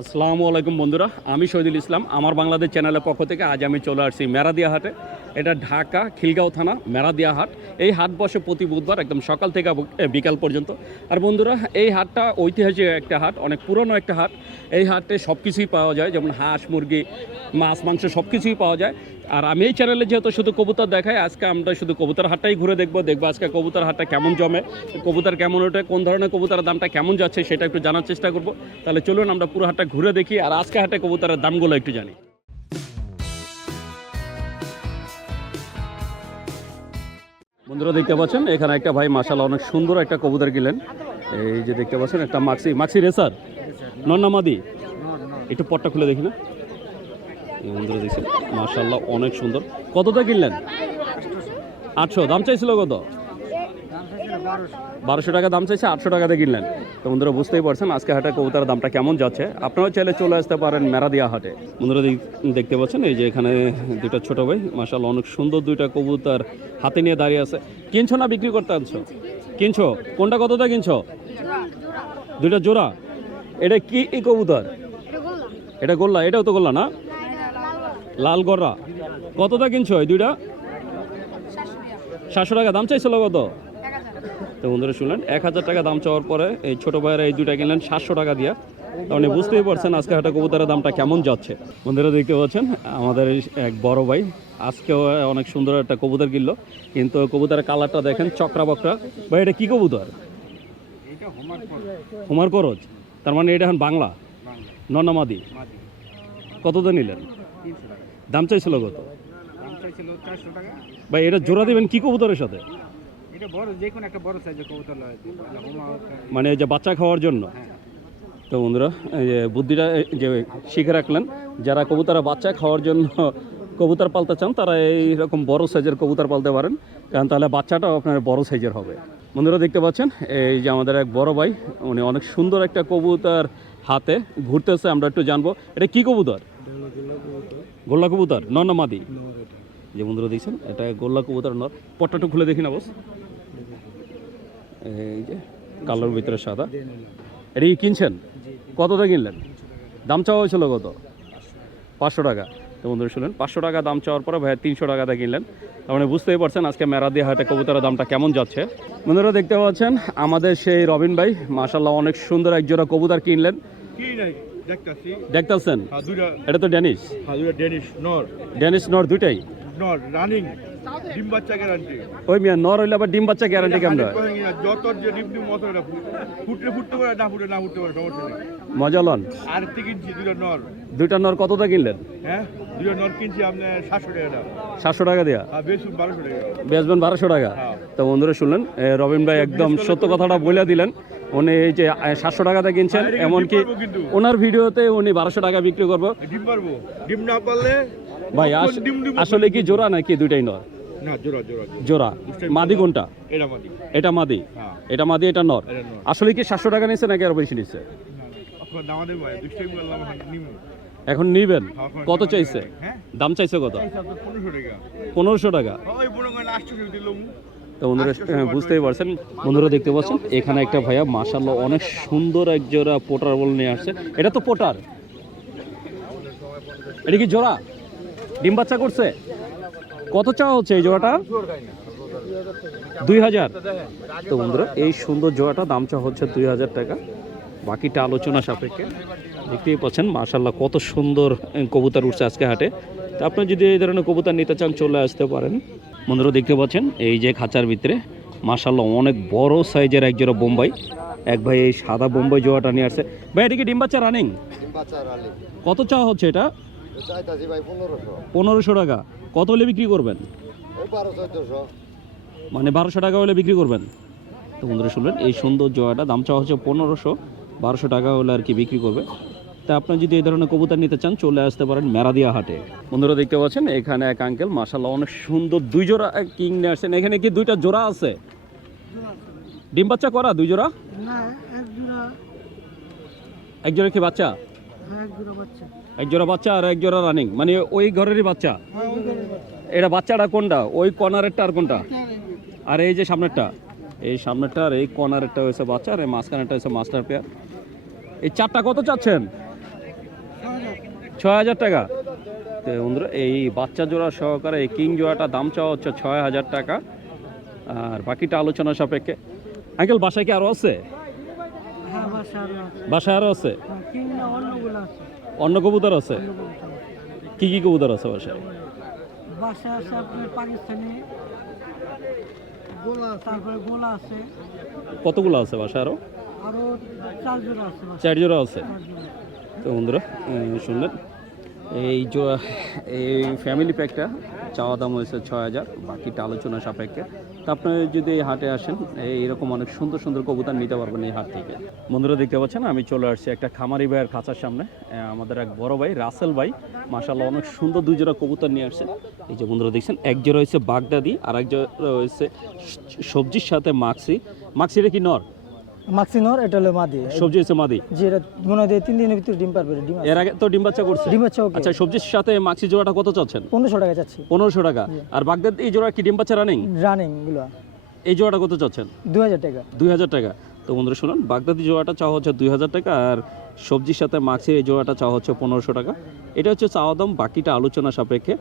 আসসালামু আলাইকুম বন্ধুরা, আমি শহীদুল ইসলাম। আমার বাংলাদেশ চ্যানেলের পক্ষ থেকে আজ আমি চলে আসছি মেরাদিয়া হাটে। এটা ঢাকা, খিলগাঁও থানা, মেরাদিয়া হাট। এই হাট বসে প্রতি বুধবার একদম সকাল থেকে বিকাল পর্যন্ত। আর বন্ধুরা, এই হাটটা ঐতিহাসিক একটা হাট, অনেক পুরনো একটা হাট। এই হাটে সব কিছুই পাওয়া যায়, যেমন হাঁস, মুরগি, মাছ, মাংস সব কিছুই পাওয়া যায়। আর আমি এই চ্যানেলে যেহেতু শুধু কবুতর দেখাই, আজকে আমরা শুধু কবুতর হাটটাই ঘুরে দেখব দেখব আজকে কবুতর হাটটা কেমন জমে, কবুতর কেমন ওঠে, কোন ধরনের কবুতরের দামটা কেমন যাচ্ছে সেটা একটু জানার চেষ্টা করব। তাহলে চলুন আমরা পুরো হাটটা ঘুরে দেখি, আর আজকে হাটে কবুতরের দামগুলো একটু জানি। বন্ধুরা, দেখতে পাচ্ছেন? এখানে একটা ভাই মাসাল্লাহ অনেক সুন্দর একটা কবুতর কিনলেন। এই যে দেখতে পাচ্ছেন, একটা মাক্সি মাক্সি রেসার? নন্নামাদি একটু পটটা খুলে দেখি না। বন্ধুরা দেখছেন মাসাল্লাহ অনেক সুন্দর। কতটা কিনলেন? আটশো। দাম চাইছিল কত? বারোশো টাকা দাম চাইছে আটশো টাকাতে কিনলেন। তো বন্ধুরা বুঝতেই পারছেন আজকে হাটে কবুতরের দামটা কেমন যাচ্ছে। আপনারাও চাইলে চলে আসতে পারেন মেরাদিয়া হাটে। বন্ধুরা দেখতে পাচ্ছেন এই যে এখানে দুইটা ছোট ভাই মাসাল অনেক সুন্দর দুইটা কবুতর হাতে নিয়ে দাঁড়িয়ে আছে। কিনছো না বিক্রি করতে আনছো? কিনছো? কোনটা কতটা কিনছো? দুইটা জোড়া। এটা কি কবুতর? এটা গোল্লা এটাও তো গোল্লা না? লাল গররা। কতটা কিনছো এই দুইটা? সাতশো টাকা। দাম চাইছিল কত? তো বন্ধুরা শুনলেন এক হাজার টাকা দাম চাওয়ার পরে এই ছোট ভাইয়েরা এই দুইটা কিনলেন সাতশো টাকা দিয়ে। তাহলে বুঝতেই পারছেন আজকে হাটে কবুতরের দামটা কেমন যাচ্ছে। বন্ধুরা দেখতে পাচ্ছেন আমাদের এক বড় ভাই আজকেও অনেক সুন্দর একটা কবুতর কিনলো। কিন্তু কবুতরের কালারটা দেখেন চক্রা বকরা ভাই এটা কী কবুতর? হুমার করজ। তার মানে এটা এখন বাংলা? নন্নামাদি কতটা নিলেন? দাম চাইছিল কত? ভাই এটা জোড়া দিবেন কি কবুতরের সাথে? মানে যে বাচ্চা খাওয়ার জন্য? হ্যাঁ। তো বন্ধুরা যে বুদ্ধিটা যে শিখে রাখলেন যারা কবুতরা বাচ্চা খাওয়ার জন্য কবুতর পালতে চান তারা এই রকম বড় সাইজের কবুতর পালতে পারেন কারণ তাহলে বাচ্চাটাও আপনার বড় সাইজের হবে। বন্ধুরা দেখতে পাচ্ছেন এই যে আমাদের এক বড় ভাই উনি অনেক সুন্দর একটা কবুতর হাতে ঘুরতেছে আমরা একটু জানব এটা কি কবুতর। গোল্লা কবুতর নর না মাদি? যে বন্ধুরা দেখছেন এটা গোল্লা কবুতর নর। পট্টাটা খুলে দেখি না বস। এই যে কালোর ভিতরে সাদা। এটা কি কিনছেন? কতটা কিনলেন? দাম চাওয়া হয়েছিল কত? পাঁচশো টাকা। তো বন্ধুরা শুনলেন পাঁচশো টাকা দাম চাওয়ার পরে ভাইয়া তিনশো টাকাতে কিনলেন। তার মানে বুঝতেই পারছেন আজকে মেরাদিয়া হাটে কবুতরের দামটা কেমন যাচ্ছে। বন্ধুরা দেখতে পাচ্ছেন আমাদের সেই রবিন ভাই মাশাল্লাহ অনেক সুন্দর একজোড়া কবুতর কিনলেন। দেখতেছেন? হ্যাঁ এটা তো ড্যানিশ হ্যাঁ দুইটা ডেনিশ নর। ড্যানিশ নর দুইটাই? নর রানিং ডিম বাচ্চা গ্যারান্টি ওই মিয়া নর হইলে আবার ডিম বাচ্চা গ্যারান্টি কেমন হয়? যত যে ডিম ডিম মতো এটা ফুটলে ফুটতে পারে না ফুটে না ফুটতে পারে সমস্যা নেই। মজা লন। আর থেকে কিনছি দুইটা নর। দুইটা নর কতটা কিনলেন? হ্যাঁ দুইটা নর কিনছি আপনার সাতশো টাকা সাতশো টাকা দেয়া? বেশ বারোশো টাকা। বেচবেন বারোশো টাকা? হ্যাঁ। তো বন্ধুরা শুনলেন রবিন ভাই একদম সত্য কথাটা বলে দিলেন। উনি এই যে সাতশো টাকাতে কিনছেন এমনকি। ওনার ভিডিওতে উনি বারোশো টাকা বিক্রি করব ডিম না পারলে ভাই আস- আসলে কি জোড়া নাকি দুইটাই নর জোড়া মাদি কোনটা এটা মাদি এটা মাদি হ্যাঁ এটা নর আসলে কি সাতশো টাকা নিচ্ছে নাকি আরও বেশি নিচ্ছে এখন নিবেন কত চাইছে হ্যাঁ দাম চাইছে কত পনেরোশো টাকা পনেরোশো টাকা তো বন্ধুরা হ্যাঁ, বুঝতেই পারছেন। বন্ধুরা দেখতে পাচ্ছেন এখানে একটা ভাইয়া মাশাল্লাহ অনেক সুন্দর এক জোড়া পোটার বল নিয়ে আসছে। এটা তো পোটার। এটা কি জোড়া? ডিম বাচ্চা করছে? কত চাওয়া হচ্ছে এই জোড়াটা? দুই হাজার। তো বন্ধুরা এই সুন্দর জোড়াটা দাম চাওয়া হচ্ছে দুই হাজার টাকা। বাকিটা আলোচনা সাপেক্ষে। দেখতেই পাচ্ছেন মাশাল্লাহ কত সুন্দর কবুতর উঠছে আজকে হাটে। তো আপনার যদি এই ধরনের কবুতর নিতে চান, চলে আসতে পারেন। বন্ধুরা, দেখতে পাচ্ছেন, এই যে খাঁচার ভিতরে মাশাল্লাহ অনেক বড় সাইজের এক জোড়া বোম্বাই। এক ভাই এই সাদা বোম্বাই জোয়াটা নিয়ে আসছে। ভাই, এটা কি ডিম বাচ্চা রানিং? কত চাওয়া হচ্ছে এটা? পনেরোশো টাকা। কত হলে বিক্রি করবেন? মানে বারোশো টাকা হলে বিক্রি করবেন? তো বন্ধুরা, শুনলেন, এই সুন্দর জোয়াটা দাম চাওয়া হচ্ছে পনেরোশো। বারোশো টাকা হলে আর কি বিক্রি করবে? তা আপনার যদি এই ধরনের কবুতর নিতে চান চলে আসতে পারেন মেরাদিয়া হাটে। বন্ধুরা দেখতে পাচ্ছেন এখানে এক আঙ্কেল মাসাল্লাহ অনেক সুন্দর দুই জোড়া কিং নিয়ে আসছেন। এখানে কি দুইটা জোড়া আছে? ডিম বাচ্চা করা দুই জোড়া? না এক জোড়া। এক জোড়া কি বাচ্চা? হ্যাঁ এক জোড়া বাচ্চা। এক জোড়া বাচ্চা আর এক জোড়া রানিং মানে ওই ঘরেরই বাচ্চা? হ্যাঁ এটা বাচ্চাটা কোনটা? ওই কর্নারেরটা আর কোনটা? আর এই যে সামনেরটা? এই সামনেরটা আর এই কর্নারেরটা হয়েছে বাচ্চা আর এই মাঝখানেরটা হয়েছে মাস্টার পেয়ার। এই চারটা কত চাচ্ছেন? ছয় হাজার টাকা। তো বন্ধুরা এই বাচ্চা জোড়া সহকারে এই কিং জোড়াটা দাম চাওয়া হচ্ছে ছয় হাজার টাকা। আর বাকিটা আলোচনা সাপেক্ষে। আঙ্কেল বাসায় কি আরও আছে? হ্যাঁ আরও আছে। বাসায় আরও আছে? হ্যাঁ, আছে। অন্য কবুতর আছে। কি কি কবুতর আছে বাসায়? বাসা আছে আপনার পাকিস্তানি। তারপরে গোলা আছে। কতগুলো আছে বাসায় আরও আরও চার জোড়া আছে চার জোড়া আছে। চার জোড়া। তো বন্ধুরা শুনলেন এই জোড়া এই ফ্যামিলি প্যাকটা চাওয়া দাম হয়েছে ছয় হাজার, বাকিটা আলোচনা সাপেক্ষে। তা আপনারা যদি এই হাটে আসেন, এই- এরকম অনেক সুন্দর সুন্দর কবুতর নিতে পারবেন এই হাট থেকে। বন্ধুরা, দেখতে পাচ্ছেন, আমি চলে আসছি একটা খামারি ভাইয়ের খাঁচার সামনে। আমাদের এক বড় ভাই, রাসেল ভাই মাশাল্লাহ অনেক সুন্দর দুই জোড়া কবুতর নিয়ে আসছেন এই যে বন্ধুরা, দেখছেন, এক জোড়া হচ্ছে বাগদাদি আর এক জোড়া হচ্ছে সবজির সাথে মাক্সি। মাক্সিটা কি নর? মাক্সিনর এটা হলো মাদি। সবজি হচ্ছে মাদি? যে এটা মনে হয় তিন দিনের ভিতরে ডিম পারবে ডিম এর আগে তো ডিম বাচ্চা করছে? ডিম ওকে আচ্ছা সবজির সাথে মাক্সি জোড়াটা কত চাচ্ছেন? পনেরোশো টাকা যাচ্ছে পনেরোশো টাকা। আর বাগদাদ এই জোড়া কি ডিম বাচ্চা রানিং রানিংগুলো এই জোড়াটা কত চাচ্ছেন? দু হাজার টাকা। দুই হাজার টাকা। তো বন্ধুরা শুনুন বাগদাদি জোড়াটা চাওয়া হচ্ছে দুই হাজার টাকা আর সবজির সাথে মাছি এই জোড়াটা চাওয়া হচ্ছে পনেরোশো টাকা। এটা হচ্ছে চাওয়া দাম বাকিটা আলোচনা সাপেক্ষে।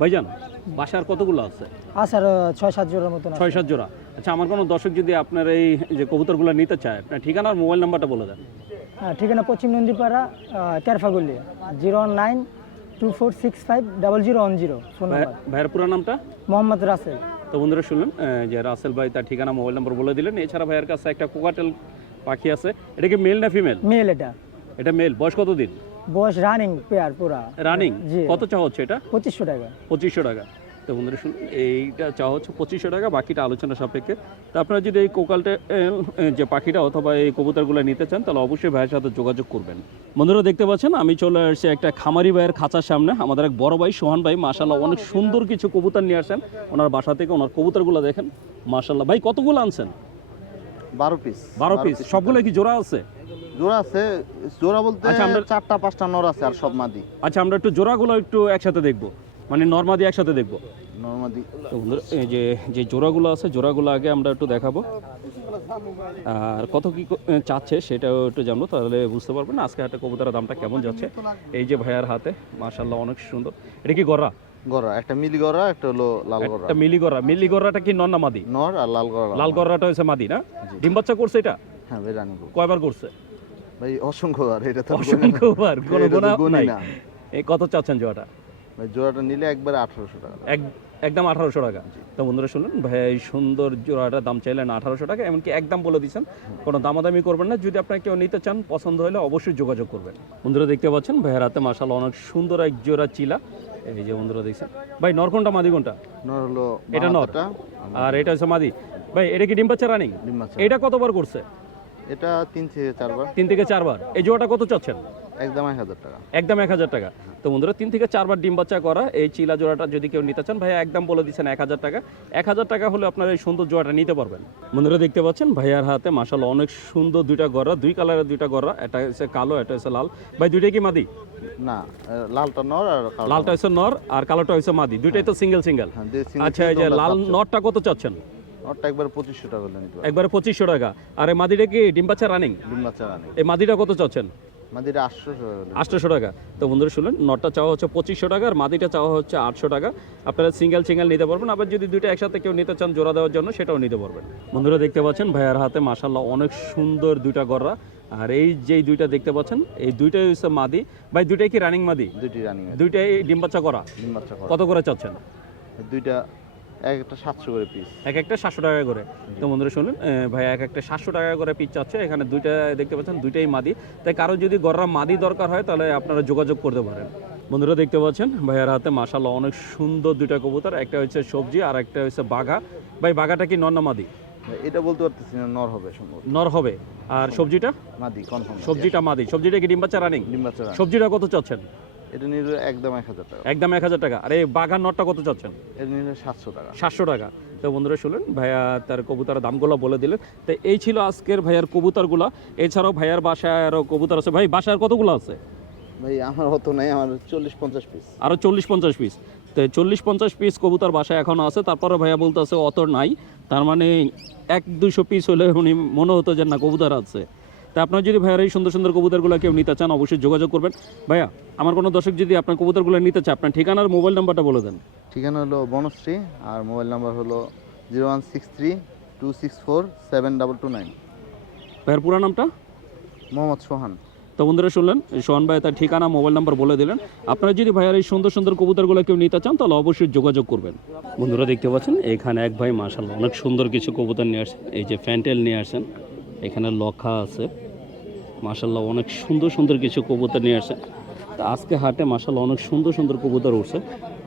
ভাইজান বাসার কতগুলো আছে? আছে আর ছয় সাত জোড়ার আছে। ছয় সাত জোড়া। আচ্ছা আমার কোনো দর্শক যদি আপনার এই যে কবুতরগুলো নিতে চায় আপনার ঠিকানা আর মোবাইল নাম্বারটা বলে দেন। হ্যাঁ ঠিকানা পশ্চিম Nandipara ক্যারফাগুলি zero one nine two four six five double zero one zero phone number. ভাইয়ের পুরো নামটা? মোহাম্মদ রাসেল। তো বন্ধুরা শুনলেন যে রাসেল ভাই তার ঠিকানা মোবাইল নাম্বার বলে দিলেন। এছাড়া ভাইয়ের কাছে একটা কোকাটেল পাখি আছে। এটা কি মেল না ফিমেল মেল এটা। এটা মেল বয়স কত দিন বয়স রানিং পেয়ার পুরা। রানিং কত চাওয়া হচ্ছে এটা? পঁচিশশো টাকা। পঁচিশশো টাকা। তো বন্ধুরা শুনুন এইটা চাওয়া হচ্ছে পঁচিশশো টাকা বাকিটা আলোচনা সাপেক্ষে। তো আপনারা যদি এই কোকালটা যে পাখিটা অথবা এই কবুতরগুলো নিতে চান তাহলে অবশ্যই ভাইয়ের সাথে যোগাযোগ করবেন। বন্ধুরা দেখতে পাচ্ছেন আমি চলে আসছি একটা খামারি ভাইয়ের খাঁচার সামনে। আমাদের এক বড় ভাই সোহান ভাই মাশাল্লাহ অনেক সুন্দর কিছু কবুতর নিয়ে আসেন। ওনার বাসা থেকে ওনার কবুতরগুলো দেখেন মাশাল্লাহ ভাই কতগুলো আনছেন? বারো পিস বারো পিস সবগুলো কি জোড়া আছে? জোড়া আছে জোড়া বলতে আচ্ছা, আমরা- চারটা পাঁচটা নর আছে আর সব মাদি। আচ্ছা আমরা একটু জোড়াগুলো একটু একসাথে দেখব। মানে নর্মাদি একসাথে দেখব। নর্মাদি তো বন্ধুরা এই যে যে জোড়াগুলো আছে জোড়াগুলো আগে আমরা একটু দেখাবো। আর কত কি চাচ্ছে সেটাও একটু জানব তাহলে বুঝতে পারবেন আজকে হাটে কবুতরের দামটা কেমন যাচ্ছে। এই যে ভাইয়ার হাতে মাশাল্লাহ অনেক সুন্দর। এটা কি গড়া গড়া একটা মিলি গড়া একটা হলো লাল গড়া। একটা মিলি গড়া। মিলি গড়াটা কি নন্না মাদি? নর আর লাল গড়া লাল গড়াটা হচ্ছে মাদি না। ডিম বাচ্চা করছে এটা? হ্যাঁ ভাই রানি। কয়বার করছে? ভাই অসংখ্য আর এটা তো। অসংখ্যবার কোনো এটা তো গোনা গুনি নাই এই কত চাচ্ছেন জোড়াটা ভাই জোড়াটা নিলে একবার আঠারোশো টাকা এক একদম আঠারোশো টাকা। তো বন্ধুরা শুনুন ভাই এই সুন্দর জোড়াটার দাম চাইলেন আঠারোশো টাকা এমনকি একদম বলে দিচ্ছেন কোনো দামাদামি করবেন না। যদি আপনার কেউ নিতে চান পছন্দ হলে অবশ্যই যোগাযোগ করবেন। বন্ধুরা দেখতে পাচ্ছেন ভাইয়ের হাতে মাসাল অনেক সুন্দর এক জোড়া চিলা। এই যে বন্ধুরা দেখছেন ভাই নর কোনটা মাদি কোনটা? নর হলো এটা নর। আর এটা হচ্ছে মাদি। ভাই এটা কি ডিম পাচ্ছে রানিং? এটা কতবার করছে? এটা তিন থেকে চারবার। তিন থেকে চারবার। এই জোড়াটা কত চাচ্ছেন? একদম এক হাজার টাকা। একদম এক হাজার টাকা। তো বন্ধুরা তিন থেকে চারবার ডিম বাচ্চা করা এই চিলা জোড়াটা যদি কেউ নিতে চান ভাইয়া একদম বলে দিচ্ছেন এক হাজার টাকা। এক হাজার টাকা হলে আপনারা এই সুন্দর জোড়াটা নিতে পারবেন। বন্ধুরা দেখতে পাচ্ছেন ভাইয়ার হাতে মাসাল অনেক সুন্দর দুইটা গড়া দুই কালারের দুইটা গড়া এটা হচ্ছে কালো এটা হচ্ছে লাল। ভাই দুইটাই কি মাদি? না লালটা নর আর লালটা হচ্ছে নর আর কালোটা হচ্ছে মাদি। দুইটাই তো সিঙ্গেল সিঙ্গেল। হ্যাঁ, single আচ্ছা এই যে লাল। নরটা কত চাচ্ছেন? একবার পঁচিশশো টাকা একবারে পঁচিশশো টাকা। আর এই মাদিটা কি ডিম বাচ্চা রানিং ডিম বাচ্চা রানি এই মাদিটা কত চাচ্ছেন? মাদিটা আটশো টাকা। আটশোশো টাকা। তো বন্ধুরা শুনলেন নটটা চাওয়া হচ্ছে পঁচিশশো টাকা আর মাদিটা চাওয়া হচ্ছে আটশো টাকা। আপনারা সিঙ্গেল সিঙ্গেল নিতে পারবেন আবার যদি দুইটা একসাথে কেউ নিতে চান জোড়া দেওয়ার জন্য সেটাও নিতে পারবেন। বন্ধুরা দেখতে পাচ্ছেন ভাইয়ার হাতে মাসাল্লাহ অনেক সুন্দর দুইটা গররা। আর এই যেই দুইটা দেখতে পাচ্ছেন এই দুইটাই হচ্ছে মাদি। ভাই দুইটাই কি রানিং মাদি? দুইটি রানিং দুইটাই ডিম বাচ্চা করা? ডিম বাচ্চা করা। কত করে চাচ্ছেন? দুইটা এক একটা সাতশো করে পিস এক একটা সাতশো টাকা করে। তো বন্ধুরা শুনুন ভাই এক একটা সাতশো টাকা করে পিচ চাচ্ছে। এখানে দুইটা দেখতে পাচ্ছেন দুইটাই মাদি। তাই কারও যদি গররা মাদি দরকার হয় তাহলে আপনারা যোগাযোগ করতে পারেন। বন্ধুরা দেখতে পাচ্ছেন ভাইয়ার হাতে মাসাল্লাহ অনেক সুন্দর দুইটা কবুতর। একটা হচ্ছে সবজি আর একটা হচ্ছে বাঘা। ভাই বাঘাটা কি নর না মাদি? এটা বলতে পারতেছি না নর হবে সম্ভবত। নর হবে। আর সবজিটা? মাদি কনফার্ম সবজিটা মাদি। সবজিটা কি ডিম বাচ্চা রানিং ডিম বাচ্চা সবজিটা কত চাচ্ছেন? এটা নিলে একদম এক হাজার টাকা। একদম এক হাজার টাকা। আর এই বাঘার নরটা কত চাচ্ছেন? এটা নিলে সাতশো টাকা। সাতশো টাকা। তো বন্ধুরা শুনলেন ভাইয়া তার কবুতরের দামগুলো বলে দিলেন। তো এই ছিল আজকের ভাইয়ার কবুতরগুলো। এছাড়াও ভাইয়ার বাসায় আরও কবুতর আছে। ভাই বাসায় আর কতগুলো আছে? ভাই আমার অত নাই আমার চল্লিশ পঞ্চাশ পিস আরও চল্লিশ পঞ্চাশ পিস তো চল্লিশ পঞ্চাশ পিস কবুতর বাসায় এখনও আছে। তারপরে ভাইয়া বলতেছে অত নাই। তার মানে এক দুশো পিস হলে উনি মনে হতো যে না কবুতর আছে। তা আপনার যদি ভাইয়ার এই সুন্দর সুন্দর কবুতরগুলো কেউ নিতে চান অবশ্যই যোগাযোগ করবেন। ভাইয়া আমার কোনো দর্শক যদি আপনার কবুতরগুলো নিতে চায় আপনার ঠিকানার মোবাইল নাম্বারটা বলে দেন। ঠিকানা হলো বনশ্রী আর মোবাইল নাম্বার হলো zero one six three two six four seven double two nine. ভাইয়ার পুরো নামটা? মোহাম্মদ সোহান। তো বন্ধুরা শুনলেন সোহান ভাই তার ঠিকানা মোবাইল নাম্বার বলে দিলেন। আপনারা যদি ভাইয়ার এই সুন্দর সুন্দর কবুতরগুলো কেউ নিতে চান তাহলে অবশ্যই যোগাযোগ করবেন। বন্ধুরা দেখতে পাচ্ছেন এখানে এক ভাই মাশাল্লাহ অনেক সুন্দর কিছু কবুতর নিয়ে আসছেন। এই যে ফ্যান্টেল নিয়ে আসছেন এখানে লখা আছে। মাশাল্লাহ অনেক সুন্দর সুন্দর কিছু কবুতর নিয়ে আসছেন তা আজকে হাটে মাশাল্লাহ অনেক সুন্দর সুন্দর কবুতর উঠছে।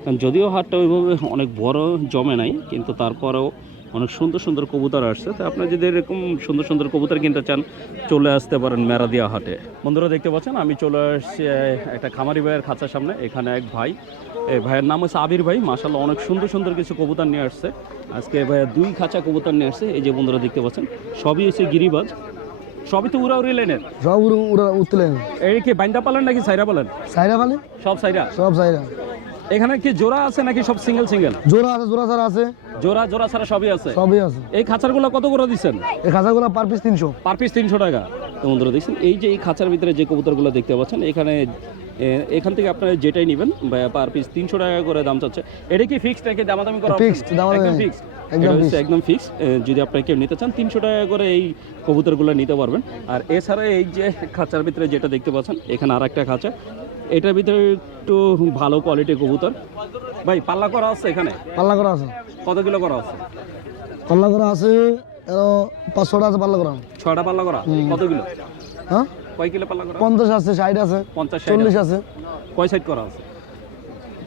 কারণ যদিও হাটটা ওইভাবে অনেক বড় জমে নাই, কিন্তু তারপরেও অনেক সুন্দর সুন্দর কবুতর আসছে। তো আপনারা যদি এরকম সুন্দর সুন্দর কবুতর কিনতে চান, চলে আসতে পারেন মেরাদিয়া হাটে। বন্ধুরা দেখতে পাচ্ছেন, আমি চলে আসছি একটা খামারি ভাইয়ের খাঁচার সামনে। এখানে এক ভাই এই ভাইয়ের নাম হচ্ছে আবির ভাই। মাসাল্লাহ অনেক সুন্দর সুন্দর কিছু কবুতর নিয়ে আসছে। আজকে ভাইয়া দুই খাঁচা কবুতর নিয়ে আসছে। এই যে বন্ধুরা দেখতে পাচ্ছেন, সবই হচ্ছে গিরিবাজ। সবই তো উড়াউড়ি লেনের? সব উড়া উঠলেন এই কি বাইন্দা পালেন নাকি সাইরা পালেন? সাইরা ফালে সব সাইরা? সব সাইরা। এখানে কি জোড়া আছে নাকি সব সিঙ্গেল সিঙ্গেল? জোড়া আছে জোড়া ছাড়া আছে। জোড়া জোড়া ছাড়া সবই আছে? সবই আছে। এই খাঁচারগুলো কত করে দিচ্ছেন? এই খাঁচাগুলো পার পিস তিনশো। পার পিস তিনশো টাকা। তো বন্ধুরা দেখছেন এই যে এই খাঁচার ভিতরে যে কবুতরগুলো দেখতে পাচ্ছেন এখানে এখান থেকে আপনারা যেটাই নেবেন পার পিস তিনশো টাকা করে দাম চাচ্ছে। এটা কি ফিক্সড নাকি দামাদামি করা Fixed, দামাদামি। ফিক্সড একদম ফিক্সড যদি আপনারা কেউ নিতে চান তিনশো টাকা করে এই কবুতরগুলো নিতে পারবেন। আর এছাড়া এই যে খাঁচার ভিতরে যেটা দেখতে পাচ্ছেন এখানে আর একটা খাঁচা। এটার ভিতরে একটু ভালো কোয়ালিটির কবুতর। ভাই পাল্লা করা আছে এখানে? পাল্লা করা আছে। কত কিলো করা আছে? পাল্লা করা আছে পাঁচশোটা আছে পাল্লা করা। ছয়টা পাল্লা করা? কত কিলো? হ্যাঁ? কয় কিলো পাল্লা করা? পঞ্চাশ আছে ষাট আছে পঞ্চাশ চল্লিশ আছে। কয় সাইড করা আছে?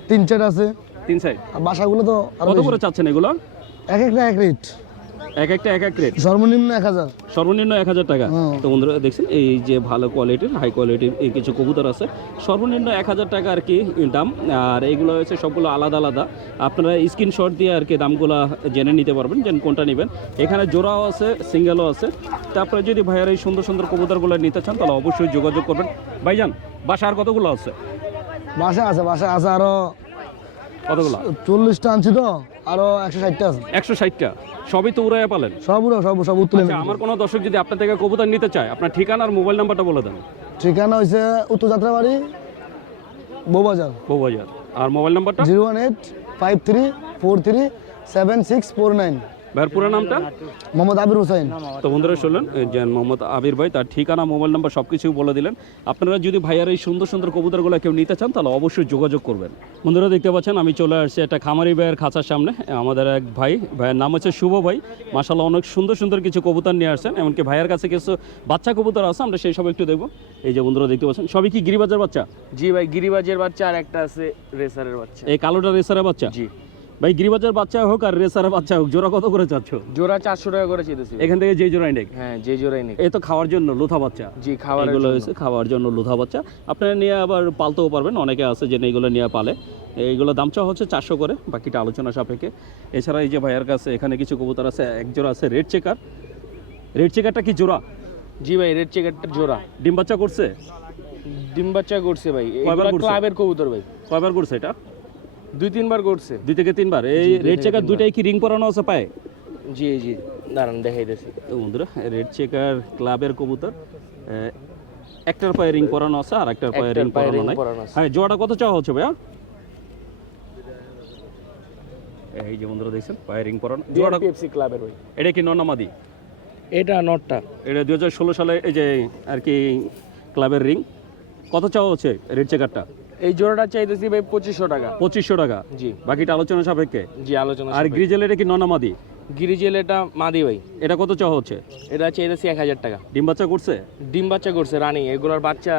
তিন চার আছে। তিন সাইড। আর বাসাগুলো তো কত করে চাচ্ছেন এগুলো? এক একটা এক রেট এক একটা এক এক রেট সর্বনিম্ন এক হাজার। সর্বনিম্ন এক হাজার টাকা। তো বন্ধুরা দেখছেন এই যে ভালো কোয়ালিটির হাই কোয়ালিটির এই কিছু কবুতর আছে। সর্বনিম্ন এক হাজার টাকা আর কি দাম। আর এগুলো হচ্ছে সবগুলো আলাদা আলাদা। আপনারা স্ক্রিনশট দিয়ে আর কি দামগুলো জেনে নিতে পারবেন যে কোনটা নেবেন। এখানে জোড়াও আছে সিঙ্গেলও আছে। তারপরে যদি ভাইয়ার এই সুন্দর সুন্দর কবুতরগুলো নিতে চান তাহলে অবশ্যই যোগাযোগ করবেন। ভাইজান বাসা আর কতগুলো আছে? বাসা আছে বাসা আছে আরও কতগুলো? চল্লিশটা আনছি তো। আরও একশো ষাটটা আছে। একশো ষাটটা? সবই তো উড়াইয়া পালেন? সব উড়ো সব সব উত্তোলন আচ্ছা আমার কোনো দর্শক যদি আপনার থেকে কবুতর নিতে চায় আপনার ঠিকানা আর মোবাইল নাম্বারটা বলে দেন। ঠিকানা হয়েছে উত্তর যাত্রাবাড়ি বৌবাজার। বৌবাজার। আর মোবাইল নাম্বারটা? Zero one eight five three four three seven six four nine. ভাইয়ের পুরো নামটা? মোহাম্মদ আবির হোসেন। তো বন্ধুরা শুনলেন যে মোহাম্মদ আবির ভাই তার ঠিকানা মোবাইল নাম্বার সব কিছুই বলে দিলেন। আপনারা যদি ভাইয়ার এই সুন্দর সুন্দর কবুতরগুলো কেউ নিতে চান তাহলে অবশ্যই যোগাযোগ করবেন। বন্ধুরা দেখতে পাচ্ছেন আমি চলে আসছি একটা খামারি ভাইয়ের খাঁচার সামনে। আমাদের এক ভাই ভাইয়ের নাম হচ্ছে শুভ ভাই। মাসাল্লাহ অনেক সুন্দর সুন্দর কিছু কবুতর নিয়ে আসছেন এমনকি ভাইয়ের কাছে কিছু বাচ্চা কবুতর আছে আমরা সেই সব একটু দেখব। এই যে বন্ধুরা দেখতে পাচ্ছেন সবই কি গিরিবাজার বাচ্চা? জি ভাই গিরিবাজের বাচ্চা আর একটা আছে রেসারের বাচ্চা। এই কালোটা রেসারের বাচ্চা? জি। ভাই গিরিবাজার বাচ্চা হোক আর রেসারের বাচ্চা হোক জোড়া কত করে চাচ্ছ? জোড়া চারশো টাকা করে চেয়েছি এখান থেকে যে জোড়াই নেই হ্যাঁ যে জোড়াই নেই তো খাওয়ার জন্য লোথা বাচ্চা। জি খাবার এগুলো হয়েছে খাওয়ার জন্য লোধা বাচ্চা। আপনারা নিয়ে আবার পালতেও পারবেন অনেকে আছে যে এইগুলো নিয়ে পালে। এইগুলো দাম চাওয়া হচ্ছে চারশো করে বাকিটা আলোচনা সাপেক্ষে। এছাড়া এই যে ভাইয়ের কাছে এখানে কিছু কবুতর আছে এক জোড়া আছে রেড চেকার। রেড চেকারটা কি জোড়া? জি ভাই রেড চেকারটা জোড়া। ডিম বাচ্চা করছে? ডিম বাচ্চা করছে ভাই? ক্লাবের কবুতর ভাই। কয়বার করছে এটা? দুই তিনবার করছে। দুই থেকে তিনবার? এই রেড চেকার দুইটাই কি রিং পরানো আছে পায়ে? জি জি দাঁড়ান দেখাইতেছি তো বন্ধুরা রেড চেকার ক্লাবের কবুতর একটার পায়ে রিং পরানো আছে আর একটার পায়ে রিং পরানো নাই। হ্যাঁ জোড়াটা কত চাওয়া হচ্ছে ভাইয়া? এই যে বন্ধুরা দেখছেন পায়ে রিং পরানো। জোড়াটা পিএফসি ক্লাবের ভাই এটা কি ননামাদি এটা নটটা। এটা দু হাজার ষোলো সালে এই যে আর কি ক্লাবের রিং কত চাওয়া হচ্ছে রেড চেকারটা এই জোড়াটা চাইতেছি ভাই পঁচিশশো টাকা। পঁচিশশো টাকা? জি। বাকিটা আলোচনা সাপেক্ষে? জি আলোচনা আর। গ্রিজেল এটা কি ননামাদি? গিরিজেল এটা মাদি ভাই। এটা কত চাওয়া হচ্ছে? এটা চাইতেছি এক হাজার টাকা। ডিম বাচ্চা করছে? ডিম বাচ্চা করছে রানী। এগুলোর বাচ্চা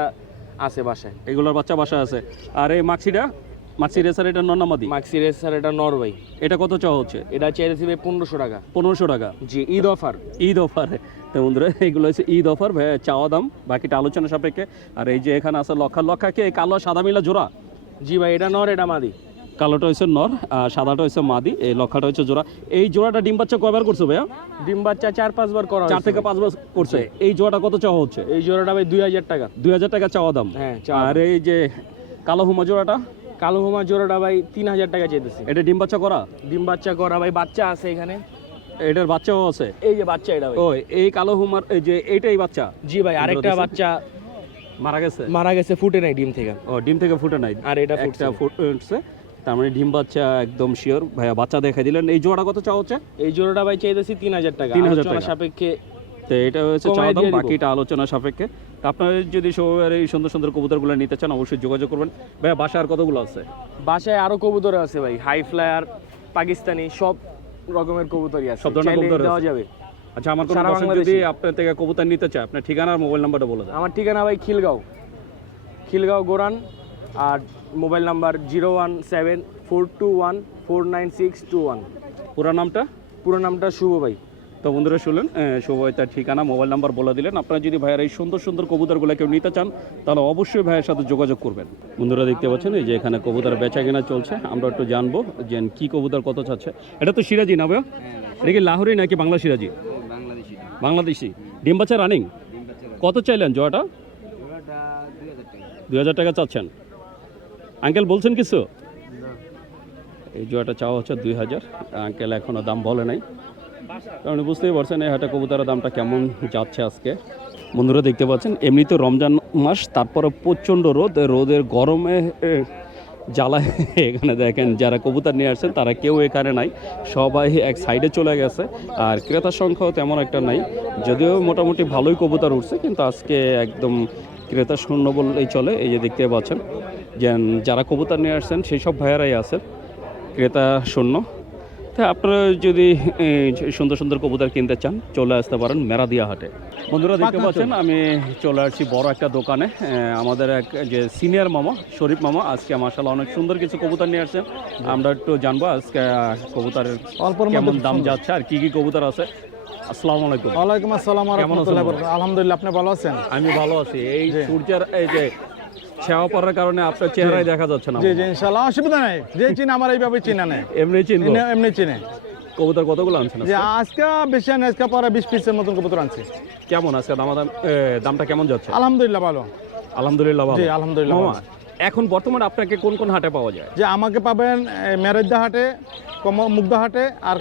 আছে বাসায়। এগুলোর বাচ্চা বাসায় আছে। আর এই মাক্সিটা? মাক্সি রেসার এটা ননামাদি মাক্সি রেসার এটা নর ভাই। এটা কত চাওয়া হচ্ছে? এটা চাইতেছি ভাই পনেরোশো টাকা। পনেরোশো টাকা? জি ঈদ অফার। ঈদ অফার। তো বন্ধুরা এগুলো হচ্ছে ঈদ অফার চাওয়া দাম বাকিটা আলোচনা সাপেক্ষে। আর এই যে এখানে আছে লক্ষা লক্ষাকে এই কালো সাদা মিলা জোড়া? জি ভাই এটা নর এটা মাদি। কালোটা হচ্ছে নর আর সাদাটা হচ্ছে মাদি এই লক্ষাটা হচ্ছে জোড়া। এই জোড়াটা ডিম বাচ্চা কয়বার করছ ভাইয়া? ডিম বাচ্চা চার পাঁচবার করা চার থেকে। পাঁচ বার করছে। এই জোড়াটা কত চাওয়া হচ্ছে? এই জোড়াটা ভাই দুই হাজার টাকা। দুই হাজার টাকা চাওয়া দাম। হ্যাঁ, আর এই যে কালো হুমা জোড়াটা? কালো হোমা জোড়াটা ভাই তিন হাজার টাকা চেয়েতেছি এটা ডিম বাচ্চা করা? ডিম বাচ্চা করা ভাই বাচ্চা আছে এখানে। এটার বাচ্চাও আছে? এই যে বাচ্চা এটা ভাই। ও এই কালো হুমার এই যে এইটাই বাচ্চা? জি ভাই আরেকটা বাচ্চা মারা গেছে? মারা গেছে ফুটে নাই ডিম থেকে। ও ডিম থেকে ফুটে নাই? আর এটা ফুটছে। ফুটছে তার মানে ডিম বাচ্চা একদম শিওর ভাইয়া বাচ্চা দেখাই দিলেন। এই জোড়া কত চাওয়া হচ্ছে? এই জোড়াটা ভাই চাইতেছি তিন হাজার টাকা। তিন হাজার টাকা। সাপেক্ষে তো এটা হচ্ছে চাওয়া দাম বাকিটা আলোচনা সাপেক্ষে। আপনারা যদি সবার এই সুন্দর সুন্দর কবুতরগুলো নিতে চান অবশ্যই যোগাযোগ করবেন। ভাইয়া বাসা আর কতগুলো আছে? বাসায় আরও কবুতর আছে ভাই। হাই ফ্লায়ার পাকিস্তানি সব রকমের কবুতরই আছে। সব ধরনের কবুতর দেওয়া যাবে। আচ্ছা আমার কোনো দর্শক যদি। আপনার থেকে কবুতর নিতে চায় আপনার ঠিকানা আর মোবাইল নাম্বারটা বলে দেন। আমার ঠিকানা ভাই খিলগাঁও। খিলগাঁও গোরান আর mobile number zero one seven four two one four nine six two one. পুরো নামটা? পুরো নামটা শুভ ভাই। তো বন্ধুরা শুনলেন সবাই তার ঠিকানা মোবাইল নাম্বার বলে দিলেন। আপনারা যদি ভাইয়ের এই সুন্দর সুন্দর কবুতরগুলো কেউ নিতে চান তাহলে অবশ্যই ভাইয়ের সাথে যোগাযোগ করবেন। বন্ধুরা দেখতে পাচ্ছেন এই যে এখানে কবুতর বেচা কেনা চলছে আমরা একটু জানব যে কি কবুতর কত চাচ্ছে। এটা তো সিরাজি না ভাইয়া? এটা কি লাহোরি নাকি বাংলা সিরাজি? বাংলাদেশি। ডিম বাচ্চা রানিং কত চাইলেন জোয়াটা দুই হাজার টাকা। চাচ্ছেন। আঙ্কেল বলছেন কিছু? এই জোয়াটা চাওয়া হচ্ছে দুই হাজার। আঙ্কেল এখনও দাম বলে নাই। কারণ বুঝতেই পারছেন এই হাটে কবুতরের দামটা কেমন যাচ্ছে আজকে। বন্ধুরা দেখতে পাচ্ছেন এমনিতে রমজান মাস তারপরে প্রচণ্ড রোদ, রোদের গরমে জ্বালায়। এখানে দেখেন, যারা কবুতর নিয়ে আসছেন, তারা কেউ এখানে নাই, সবাই এক সাইডে চলে গেছে। আর ক্রেতার সংখ্যাও তেমন একটা নাই। যদিও মোটামুটি ভালোই কবুতর উঠছে, কিন্তু আজকে একদম ক্রেতা শূন্য বললেই চলে। এই যে দেখতে পাচ্ছেন যারা কবুতর নিয়ে আসছেন, সেই সব ভাইয়ারাই আছেন, ক্রেতা শূন্য। তা আপনারা যদি সুন্দর সুন্দর কবুতর কিনতে চান চলে আসতে পারেন মেরাদিয়া হাটে। বন্ধুরা দেখতে পাচ্ছেন আমি চলে আসছি বড় একটা দোকানে। আমাদের এক যে সিনিয়র মামা শরীফ মামা আজকে মাসাল্লাহ অনেক সুন্দর কিছু কবুতর নিয়ে আসছেন আমরা একটু জানব আজকে কবুতরের কেমন দাম যাচ্ছে আর কি কি কবুতর আছে। আসসালামু আলাইকুম। ওয়ালাইকুম আসসালাম। আলহামদুলিল্লাহ আপনি ভালো আছেন? আমি ভালো আছি। এই সূর্যের এই যে ছেওয়া পড়ার কারণে আপনার চেহারায় দেখা যাচ্ছে না জি জি ইনশাআল্লাহ। অসুবিধা নাই। যে চিনে আমার এইভাবে চিনা নেই এমনি চিনবো। এমনি- চিনে। কবুতর কতগুলো আনছেন যে আজকে? বেশি আনি আজকে পরে বিশ পিসের মতন কবুতর আনছি। কেমন আজকে দাম দামটা কেমন যাচ্ছে? আলহামদুলিল্লাহ ভালো। আলহামদুলিল্লাহ ভালো। জি, আলহামদুলিল্লাহ ভালো। এখন বর্তমানে আপনাকে কোন কোন হাটে পাওয়া যায়? যে আমাকে পাবেন মেরেদ্দা হাটে কম মুগ্ধা হাটে আর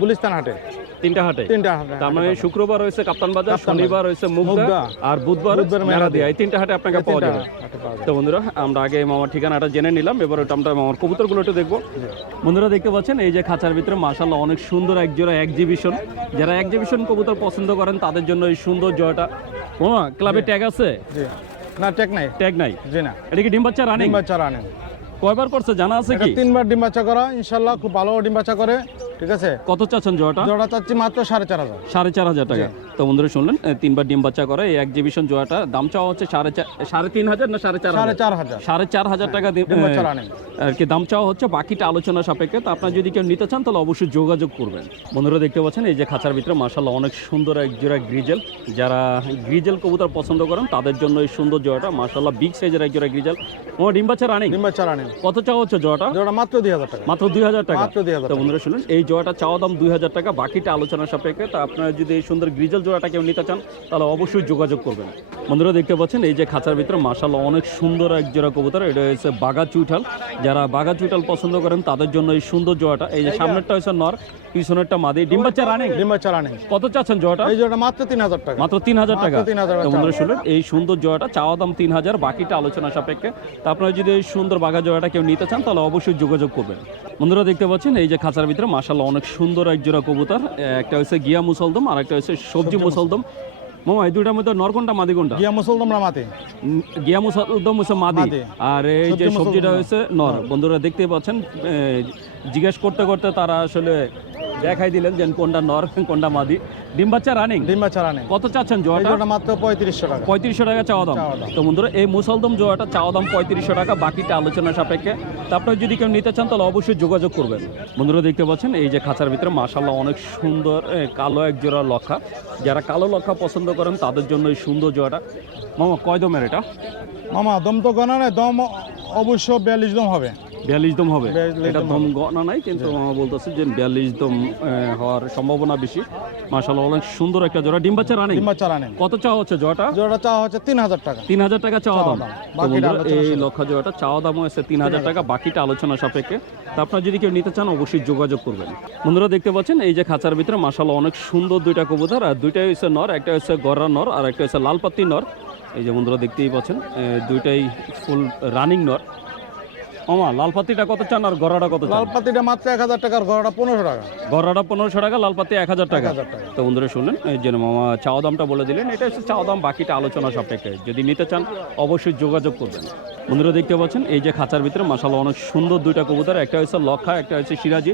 গুলিস্তান হাটে। তিনটা হাটে? তিনটা হাটে। তার মানে শুক্রবার হয়েছে কাপ্তান বাজার শনিবার হয়েছে মুগদা। আর বুধবার মেরাদিয়া। এই তিনটা হাটে আপনাকে পাওয়া যাবে। তো বন্ধুরা আমরা আগে মামার ঠিকানাটা জেনে নিলাম এবার ওটা আমরা মামার কবুতরগুলো একটু দেখব। বন্ধুরা দেখতে পাচ্ছেন এই যে খাঁচার ভিতরে মাশাল্লাহ অনেক সুন্দর এক জোড়া এক্সিবিশন যারা এক্সিবিশন কবুতর পছন্দ করেন তাদের জন্য এই সুন্দর জয়টা। ক্লাবে ট্যাগ আছে? না টেক নাই। ট্যাগ নাই? জি না। এটা কি ডিম বাচ্চা রানিং বাচ্চা রানেন কয়বার করছে জানা আছে কি? তিনবার ডিম বাচ্চা করা ইনশাল্লাহ খুব ভালো ডিম বাচ্চা করে ঠিক আছে? কত চাচ্ছেন জয়টা? জোড়া চাচ্ছি মাত্র সাড়ে চার হাজার। সাড়ে চার হাজার টাকা। তো বন্ধুরা শুনলেন তিনবার ডিম বাচ্চা করে এই এক্সিবিশন জোয়াটা দাম চাওয়া হচ্ছে সাড়ে চার সাড়ে তিন হাজার না সাড়ে চার সাড়ে? চার হাজার। সাড়ে চার হাজার টাকা বাচ্চা এ, আর কি দাম চাওয়া হচ্ছে বাকিটা আলোচনা সাপেক্ষে। তো আপনার যদি কেউ নিতে চান তাহলে অবশ্যই যোগাযোগ করবেন। বন্ধুরা দেখতে পাচ্ছেন এই যে খাঁচার ভিতরে মাসাল্লাহ অনেক সুন্দর এক জোড়া গ্রিজেল। যারা গ্রিজেল কবুতর পছন্দ করেন তাদের জন্য এই সুন্দর জোড়াটা মাসাল্লাহ বিগ সাইজের এক জোড়া গ্রিজেল। ও ডিম বাচ্চা রানিং? ডিম বাচ্চা রানিং। কত চাওয়া হচ্ছে জোড়াটা? জোড়া মাত্র দুই হাজার টাকা। মাত্র দুই হাজার টাকা? মাত্র 2000 তো বন্ধুরা শুনুন এই জোড়াটা চাওয়া দাম দুই হাজার টাকা বাকিটা আলোচনা সাপেক্ষে। তা আপনারা যদি এই সুন্দর গ্রিজেল জোড়াটা কেউ নিতে চান তাহলে অবশ্যই যোগাযোগ করবেন। বন্ধুরা দেখতে পাচ্ছেন এই যে খাঁচার ভিতরে মাসাল্লাহ অনেক সুন্দর এক জোড়া কবুতর এটা হচ্ছে বাগা চুইঠাল। যারা বাগা চুইঠাল পছন্দ করেন তাদের জন্য এই সুন্দর জোড়াটা। এই যে সামনেরটা হয়েছে নর পিছনেরটা মাদি। ডিম বাচ্চা রানিং ডিম বাচ্চা রানিং কত চাচ্ছেন জোড়াটা এই জোড়া মাত্র তিন হাজার টাকা। মাত্র তিন হাজার টাকা। মাত্র 3,000 টাকা। বন্ধুরা শুনলেন? এই সুন্দর জোড়াটা চাওয়া দাম তিন হাজার বাকিটা আলোচনা সাপেক্ষে। তা আপনারা যদি এই সুন্দর বাঘা জোড়াটা কেউ নিতে চান তাহলে অবশ্যই যোগাযোগ করবেন। বন্ধুরা দেখতে পাচ্ছেন এই যে খাঁচার ভিতরে অনেক সুন্দর এক জোড়া কবুতর। একটা হচ্ছে গিয়া মুসলদম আর একটা হচ্ছে সবজি মুসলদম। মামা এই দুইটার মধ্যে নরকোনটা মাদি কোনটা? গিয়া মুসলদম উম, গিয়া মুসলদম হচ্ছে মাদি। আর এই যে সবজিটা হচ্ছে নর। বন্ধুরা দেখতে পাচ্ছেন জিজ্ঞেস করতে করতে তারা আসলে দেখাই দিলেন যে কোনটা নর কোনটা মাদি। ডিম বাচ্চা রানিং ডিম বাচ্চা রানিং কত চাচ্ছেন জোড়া মাত্র পঁয়ত্রিশশো টাকা। পঁয়ত্রিশশো টাকা চাওয়া দাম। তো বন্ধুরা এই মুসলদম জোড়াটা চাওয়া দাম পঁয়ত্রিশশো টাকা বাকিটা আলোচনা সাপেক্ষে। তারপরে যদি কেউ নিতে চান তাহলে অবশ্যই যোগাযোগ করবেন। বন্ধুরা দেখতে পাচ্ছেন এই যে খাঁচার ভিতরে মাশাল্লাহ অনেক সুন্দর কালো এক জোড়া লক্ষা। যারা কালো লক্ষা পছন্দ করেন তাদের জন্য এই সুন্দর জোয়াটা। মামা কয় দমের এটা? মামা দম তো গণা নেই দম অবশ্য বিয়াল্লিশ দম হবে। বিয়াল্লিশ দম হবে। এটা দম গণনা নাই কিন্তু মামা বলতেছে যে বিয়াল্লিশ দম হওয়ার সম্ভাবনা বেশি। মাসাল্লাহ অনেক সুন্দর একটা জোড়া। ডিম বাচ্চা রানিং কত চাওয়া হচ্ছে জোড়াটা? জোড়াটা চাওয়া হচ্ছে তিন হাজার টাকা। তিন হাজার টাকা চাওয়া দাম। এই। লক্ষ জোড়াটা চাওয়া দাম হয়েছে তিন হাজার টাকা বাকিটা আলোচনা সাপেক্ষে। তো আপনারা যদি কেউ নিতে চান অবশ্যই যোগাযোগ করবেন। বন্ধুরা দেখতে পাচ্ছেন এই যে খাঁচার ভিতরে মাসাল্লাহ অনেক সুন্দর দুইটা কবুতর। আর দুইটাই হচ্ছে নর একটা হচ্ছে গররা নর আর একটা হচ্ছে লালপাত্তি নর। এই যে বন্ধুরা দেখতেই পাচ্ছেন দুইটাই ফুল রানিং নর। মামা লালপাতিটা কত চান আর কত চান? মাত্র এক হাজার পনেরোশো টাকা। পনেরোশো টাকা লালপাতি এক হাজার টাকা। 1000 তো বন্ধুরা শুনলেন এই যে মামা চাওয়া দামটা বলে দিলেন এটা হচ্ছে চাওয়া দাম বাকিটা আলোচনা সাপেক্ষে। যদি নিতে চান অবশ্যই যোগাযোগ করবেন। বন্ধুরা দেখতে পাচ্ছেন এই যে খাঁচার ভিতরে মাসাল্লাহ অনেক সুন্দর দুইটা কবুতর একটা হচ্ছে লক্ষা একটা হচ্ছে সিরাজি।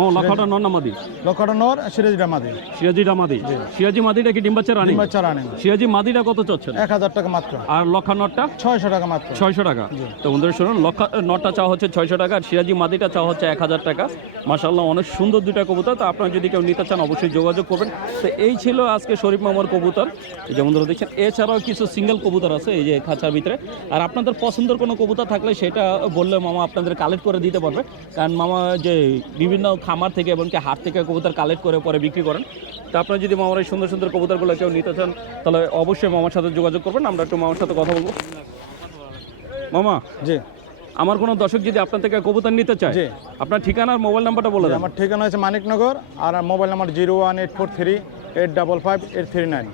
ও লক্ষাটা নর না মাদি? লক্ষটা নর সিরাজিটা মাদি। সিরাজিটা মাদি? সিরাজি মাদিটা কি ডিম্বাচ্চা রানি? ডিম্বা চারা নেন সিরাজি মাদিটা কত চাচ্ছেন? এক হাজার টাকা মাত্র। আর লক্ষা নটটা ছয়শো টাকা মাত্র। ছয়শো টাকা। তো বন্ধুরা শুনুন লক্ষা নটটা চাওয়া হচ্ছে ছয়শো টাকা আর সিরাজি মাদিটা চাওয়া হচ্ছে এক হাজার টাকা। মাসাল্লাহ অনেক সুন্দর দুইটা কবুতর। তো আপনারা যদি কেউ নিতে চান অবশ্যই যোগাযোগ করবেন। তো এই ছিল আজকে শরীফ মামার কবুতর। এই যে বন্ধুরা দেখছেন এছাড়াও কিছু সিঙ্গেল কবুতর আছে এই যে খাঁচার ভিতরে। আর আপনাদের পছন্দের কোনো কবুতর থাকলে সেটা বললে মামা আপনাদের কালেক্ট করে দিতে পারবে। কারণ মামা যে বিভিন্ন খামার থেকে এবং কি হাট থেকে কবুতর কালেক্ট করে পরে বিক্রি করেন। তো আপনারা যদি মামার এই সুন্দর সুন্দর কবুতরগুলো কেউ নিতে চান তাহলে অবশ্যই মামার সাথে যোগাযোগ করবেন। আমরা একটু মামার সাথে কথা বলব। মামা জি। আমার কোনো দর্শক যদি আপনার থেকে কবুতর নিতে চায় জি। আপনার ঠিকানা আর মোবাইল নাম্বারটা বলে দেন। আমার ঠিকানা হচ্ছে মানিকনগর আর mobile number zero one eight four three eight double five eight three nine.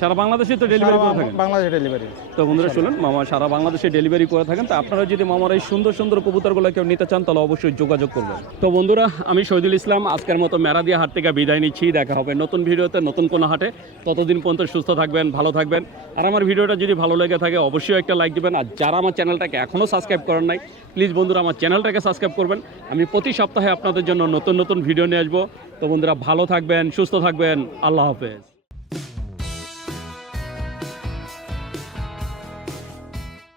সারা বাংলাদেশে তো ডেলিভারি করে থাকেন। বাংলাদেশ ডেলিভারি তো বন্ধুরা শুনুন মামা সারা বাংলাদেশে ডেলিভারি করে থাকেন। তো আপনারা যদি মামার এই সুন্দর সুন্দর কবুতরগুলো কেউ নিতে চান তাহলে অবশ্যই যোগাযোগ করবেন। তো বন্ধুরা আমি শহীদুল ইসলাম আজকের মতো মেরাদিয়া হাট থেকে বিদায় নিচ্ছি। দেখা হবে নতুন ভিডিওতে নতুন কোনো হাটে। ততদিন পর্যন্ত সুস্থ থাকবেন ভালো থাকবেন। আর আমার ভিডিওটা যদি ভালো লেগে থাকে অবশ্যই একটা লাইক দিবেন। আর যারা আমার চ্যানেলটাকে এখনও সাবস্ক্রাইব করেন নাই প্লিজ বন্ধুরা আমার চ্যানেলটাকে সাবস্ক্রাইব করবেন। আমি প্রতি সপ্তাহে আপনাদের জন্য নতুন নতুন ভিডিও নিয়ে আসব। তো বন্ধুরা ভালো থাকবেন সুস্থ থাকবেন। আল্লাহ হাফেজ।